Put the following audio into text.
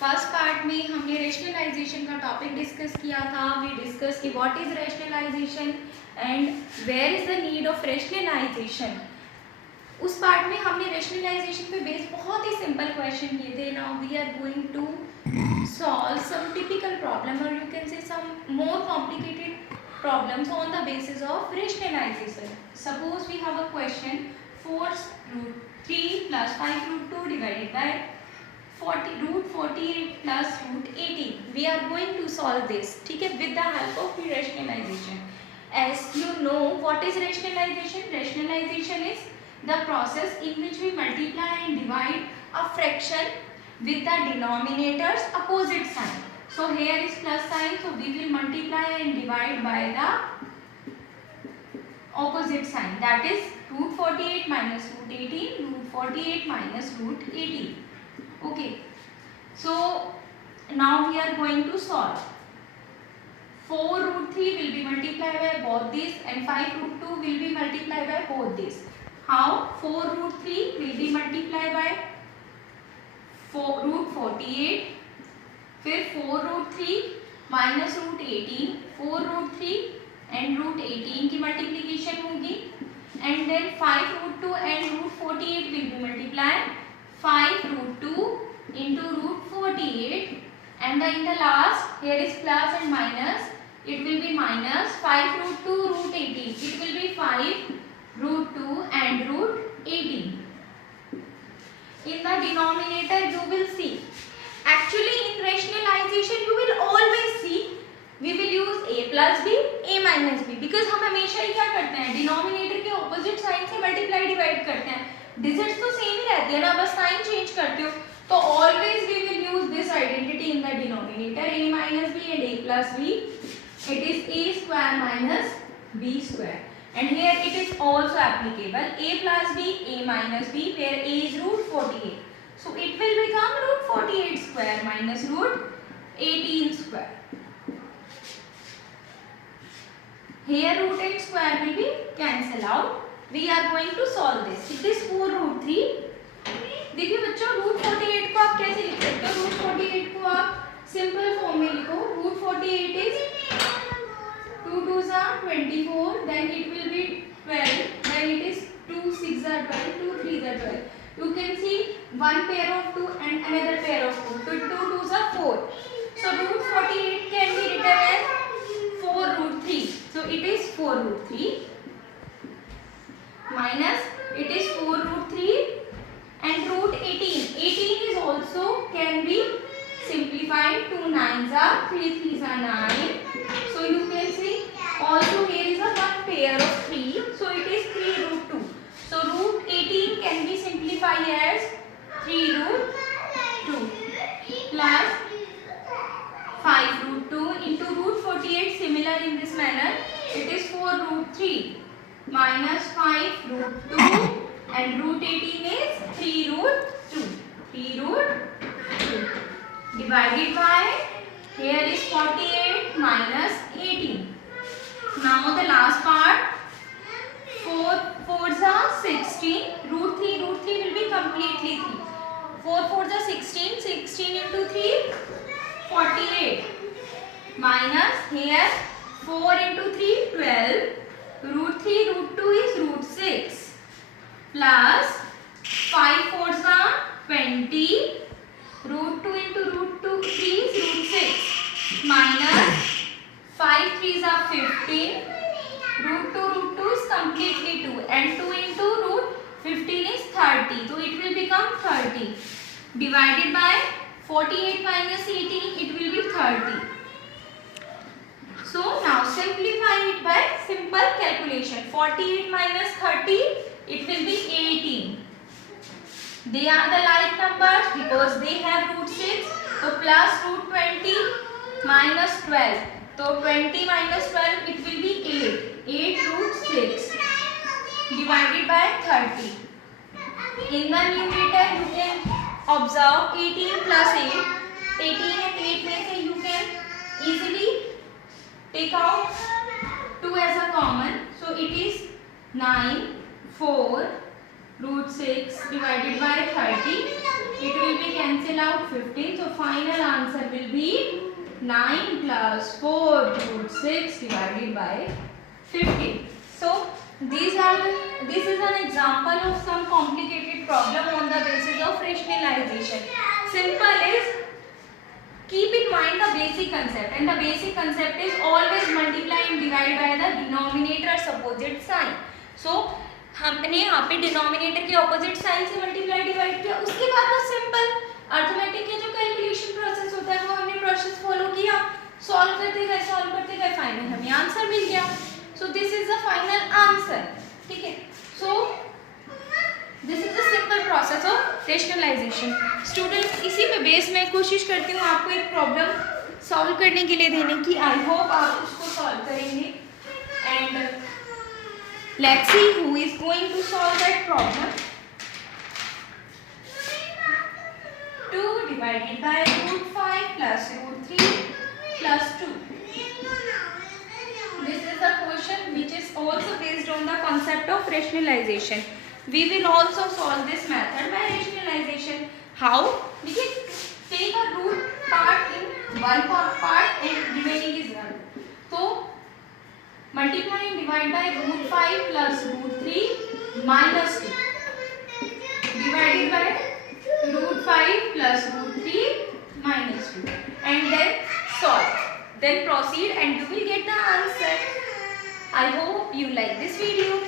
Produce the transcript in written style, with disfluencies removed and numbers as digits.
First part में हमने rationalisation का टॉपिक डिस्कस किया था. वी डिस्कस कि what is rationalisation and where is the need of rationalisation. उस पार्ट में हमने रेशनलाइजेशन पे बेस्ड बहुत ही सिंपल क्वेश्चन किए थे. Now we are going to solve some typical problem, or you can say some more complicated problems on the basis of rationalization. Suppose we have a question 4 root 3 plus 5 root 2 divided by 40 root 48 plus root 18. We are going to solve this, ठीक है, with the help of rationalization. As you know, what is rationalization? Rationalization is the process in which we multiply and divide a fraction with the denominator's opposite sign. So here is plus sign, so we will multiply and divide by the opposite sign, that is root 48 minus root 18, root 48 minus root 18. Okay, so now we are going to solve. 4 root 3 will be multiplied by both these and 5 root 2 will be multiplied by both these. How? 4 root 3 will be multiplied by root 48, फिर 4 root 3 minus root 18, 4 root 3 and root 18 की multiplication होगी, and then 5 root 2 and root 48 will be multiplied 5 root 2 into root 48, and in the last here is plus and minus, it will be minus 5 root 2 root 18, it will be 5 root 2 and root 18. In the denominator you will see, actually in rationalization you will always see we will use a plus b, a minus b, because हम हमेशा ही क्या करते हैं, denominator के opposite sign से multiply divide करते हैं. Digits तो सेम ही रहती है ना, बस साइन चेंज करते हो. तो always we will use this identity in the denominator, a minus b and a plus b. It is a square minus b square. And here it is also applicable, a plus b, a minus b, where a is root 48. So it will become root 48 square minus root 18 square. Here root and square will be cancel out. We are going to solve this. It is 4 root 3. देखिए बच्चों, root 48 को आप कैसे लिख सकते हो? root 48 को आप सिंपल फॉर्म में लिखो. root 48 is 2 2s are 24, then it will be 12, then it is 2 6s are 12, 2 3s are 12. You can see one pair of 2 and another pair of 2. So 2 2s are 4. So root 48 can be written as 4 root 3. So it is 4 root 3 minus it is 4 root 3 and root 18. 18 is also can be simplified. 2 9s are 3 3s are 9. So you can see also here is a one pair of 3. So it is 3 root 2. So root 18 can be simplified as 3 root 2 plus 5 root 2 into root 48. Similar in this manner, it is 4 root 3 minus 5 root 2 and root 18 is 3 root 2. 3 root 2 divided by, here is 48 minus 18. Now the last part, 4 4s are 16, root 3 will be completely 3. 4 4s are 16, 16 into 3, 48 minus here 4 into 3, 12, root 3 root 2 is root 6 plus 5 4s are 20, root 2 into root 2 3 is root 6 minus 5 3s are 15, root 2 is completely 2 and 2 into root 15 is 30. So it will become 30 divided by 48 minus 18, it will be 30. So now simplify it by simple calculation. 48 minus 30, it will be 18. They are the like numbers because they have root 6. So plus root 20 minus 12. So 20 minus 12, it will be 8. 8 root 6 divided by 30. In the numerator, you can observe 18 plus 8. 18 and 8 में से you can easily take out 2 as a common. So it is 9, 4 root 6 divided by 30. It will be cancelled. cancel out 15. So final answer will be 9 plus 4 root 6 divided by 15. So this is an example of some complicated problem on the basis of rationalization. Simple is, keep in mind the basic concept, and the basic concept is always multiply and divide by the denominator's opposite sign. So हमने यहाँ पे denominator के opposite sign से multiply divide किया, उसके बाद बस simple arithmetic के जो कैलकुलेशन प्रोसेस होता है वो हमने प्रोसेस फॉलो किया, सॉल्व करते गए फाइनल हमें आंसर मिल गया. So this is the final answer. ठीक है. So this is the simple process of rationalisation. Students, इसी पे बेस मैं कोशिश करती हूँ आपको एक प्रॉब्लम सॉल्व करने के लिए देने की. आई होप आप उसको सॉल्व करेंगे. And let's see who is going to solve that problem. 2 divided by root 5 plus root 3 plus 2. This is the question which is also based on the concept of rationalization. We will also solve this method by rationalization. How? We can take a root part in one part and remaining is 1. So multiply and divide by root 5 plus root 3 minus 2 divided by root 5 plus root 3 minus 2, and then solve. Then proceed and you will get the answer. I hope you like this video.